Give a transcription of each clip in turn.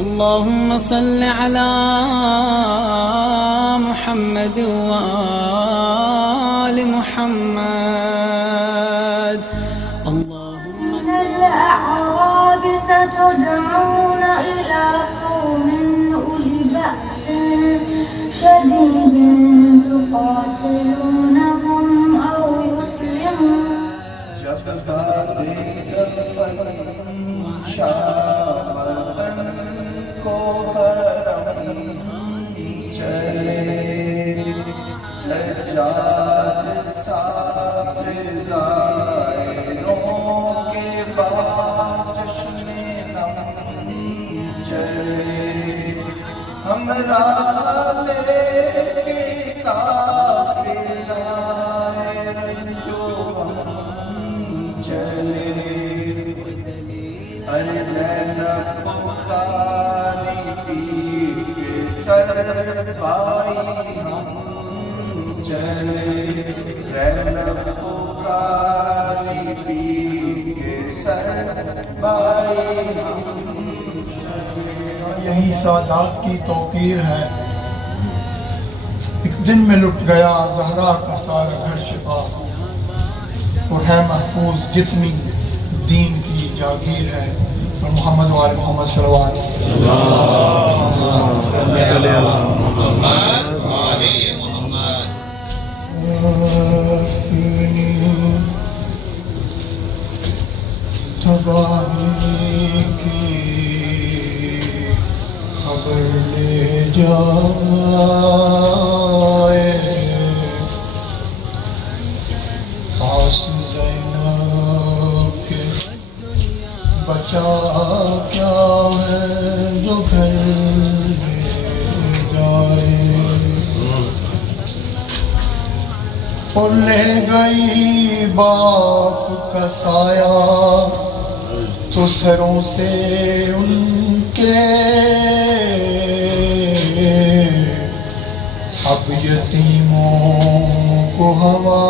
اللهم صل على محمد وآل محمد. اللهم من الأعراب ستدعون إلى قوم أولي بأس شديد تقاتلونهم أو يسلمون. کو حرم چلے سجاد ساتھ زائروں کے بعد چشم نم چلے ہمراہ لے کے قافلہ جو ہم چلے. ارے زینب پکاری پی کے سر بائی ہم چلے. زینب پکاری پی کے سر بائی ہم. یہی سادات کی توقیر ہے. ایک دن میں لٹ گیا زہرا کا سارا گھر شفا اور ہے محفوظ جتنی دین کی جاگیر ہے. اور محمد و آل محمد صلوات تباہی کی خبر لے جائے پاس زینب کے بچا کیا ہے جو گھر لے جائے. اور لے گئی باپ کا سایہ تو سروں سے ان کے اب یتیموں کو ہوا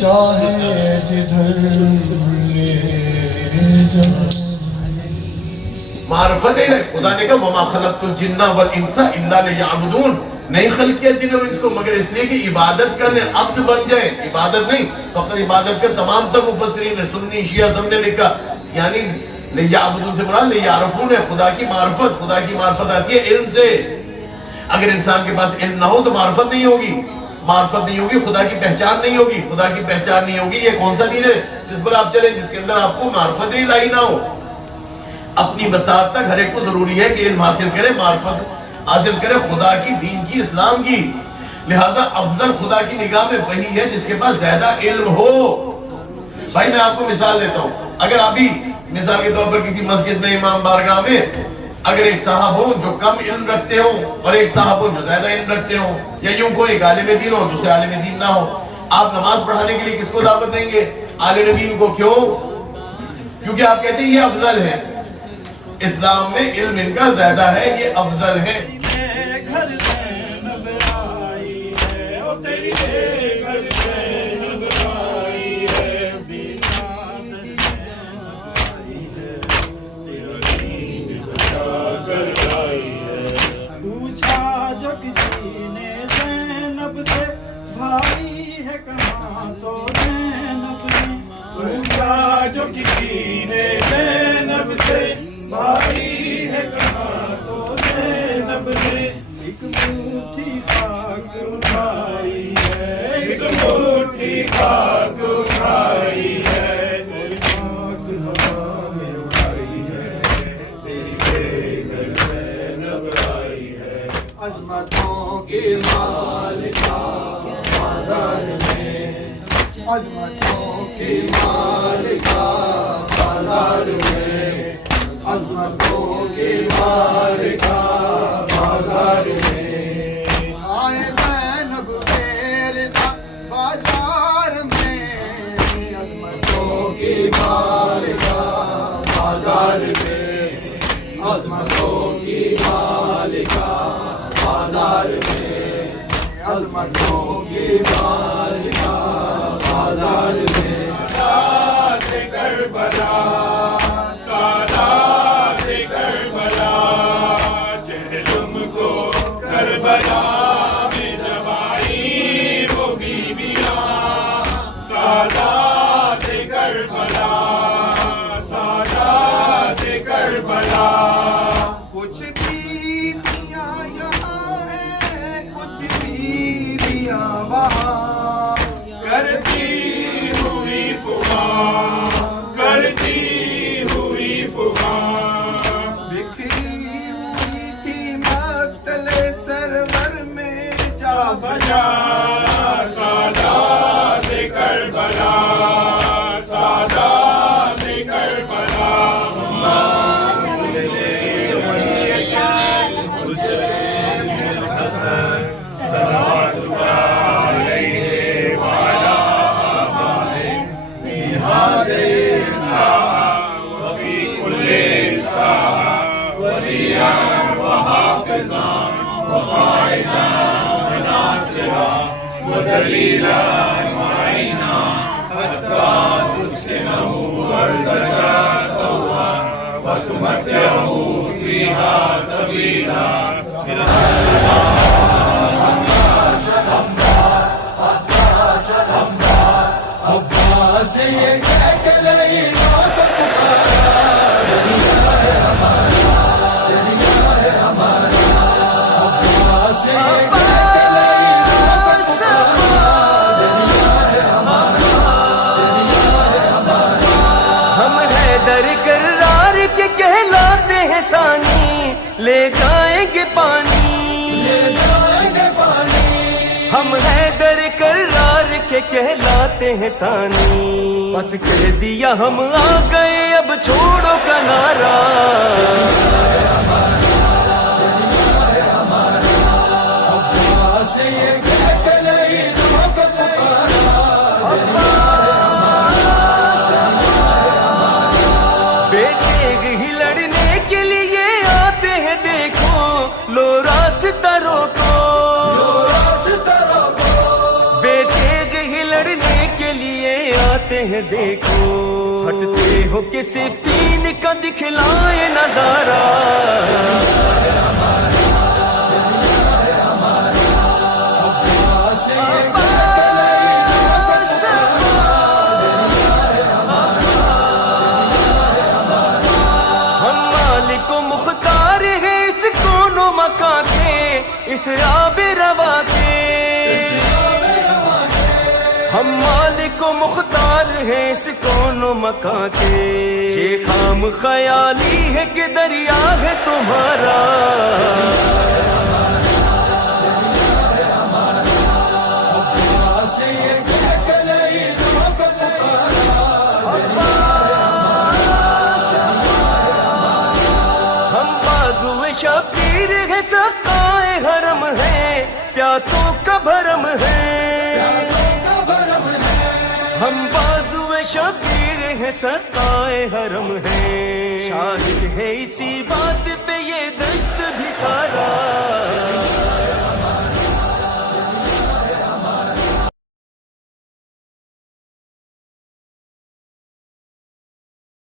چاہے جدھر لے جائے. معرفت ہے. خدا نے کہا وَمَا خَلَقْتُ الْجِنَّ وَالْإِنسَ إِلَّا لِيَعْبُدُونَ. نہیں خلق کیا جن و انس کو مگر اس لیے کہ عبادت کرنے عبد بن جائیں. عبادت نہیں فقط عبادت کر. تمام تر مفسرین نے سنی شیعہ سب نے لکھا یعنی لیعبدون سے مراد لیعرفون ہے. خدا کی معرفت. خدا کی معرفت آتی ہے علم سے. اگر انسان کے پاس علم نہ ہو تو معرفت نہیں ہوگی. معرفت نہیں ہوگی خدا کی پہچان نہیں ہوگی. خدا کی پہچان نہیں ہوگی. یہ کون سا دین ہے جس پر آپ چلیں جس کے اندر آپ کو معرفت الہی نہ ہو. اپنی بساط تک ہر ایک کو ضروری ہے کہ علم حاصل کرے معرفت حاصل کرے خدا کی دین کی اسلام کی. لہٰذا افضل خدا کی نگاہ میں وہی ہے جس کے پاس زیادہ علم ہو. بھائی میں آپ کو مثال دیتا ہوں. اگر ابھی مثال کے طور پر کسی مسجد میں امام بارگاہ میں اگر ایک صاحب ہو جو کم علم رکھتے ہو اور ایک صاحب ہو جو زیادہ علم رکھتے ہو یا یوں کو ایک عالم دین ہو دوسرے عالم دین نہ ہو آپ نماز پڑھانے کے لیے کس کو دعوت دیں گے؟ عالم دین کو. کیوں؟ کیونکہ آپ کہتے ہیں یہ افضل ہے. اسلام میں علم ان کا زیادہ ہے یہ افضل ہے. پوچھا جو کسی نے زینب سے بھائی ہے کہاں تو زینب نے. پوچھا جو کسی نے زینب سے بھائی ہے کہاں تو زینب نے. ایک مٹھی خاک اٹھائی ہے ایک مٹھی خاک اٹھائی ہے میری خاک ہوا میں اٹھائی ہے تیری بے گھر زینب آئی ہے. عظمتوں کی مالکہ بازار میں عظمتوں کی مالکہ بازار میں عظمتوں کی مالکہ بازار میں آئے زینب پھیرتا بازار میں. عظمتوں کی مالکہ بازار میں عظمتوں کی مالکہ بازار میں عظمتوں کی مالکہ بازار میں. کربلا بجا سادات کربلا سادات کربلا ودليلا وعينا حتى تسكنه أرضك طوعا وتمتعه فيها طويلا لے جائیں گے پانی ہم حیدر کرار کے کہلاتے ہیں ثانی بس کہہ دیا ہم آ گئے اب چھوڑو کنارا دیکھو ہٹتے ہو کسی فین کا دکھلائے نظارہ ہم مالک و مختار ہیں اس کون و مکان کے اس آب روا کے ہم مالک و مختار ہیں اس کون و مکان کے یہ خام خیالی ہے کہ دریا ہے تمہارا ہم بازو شبیر ہے سقائے حرم ہے پیاسوں کا بھرم ہے ہم بازو شبیر ہے سقائے حرم ہے شاہد ہے اسی بات پہ یہ دشت بھی سارا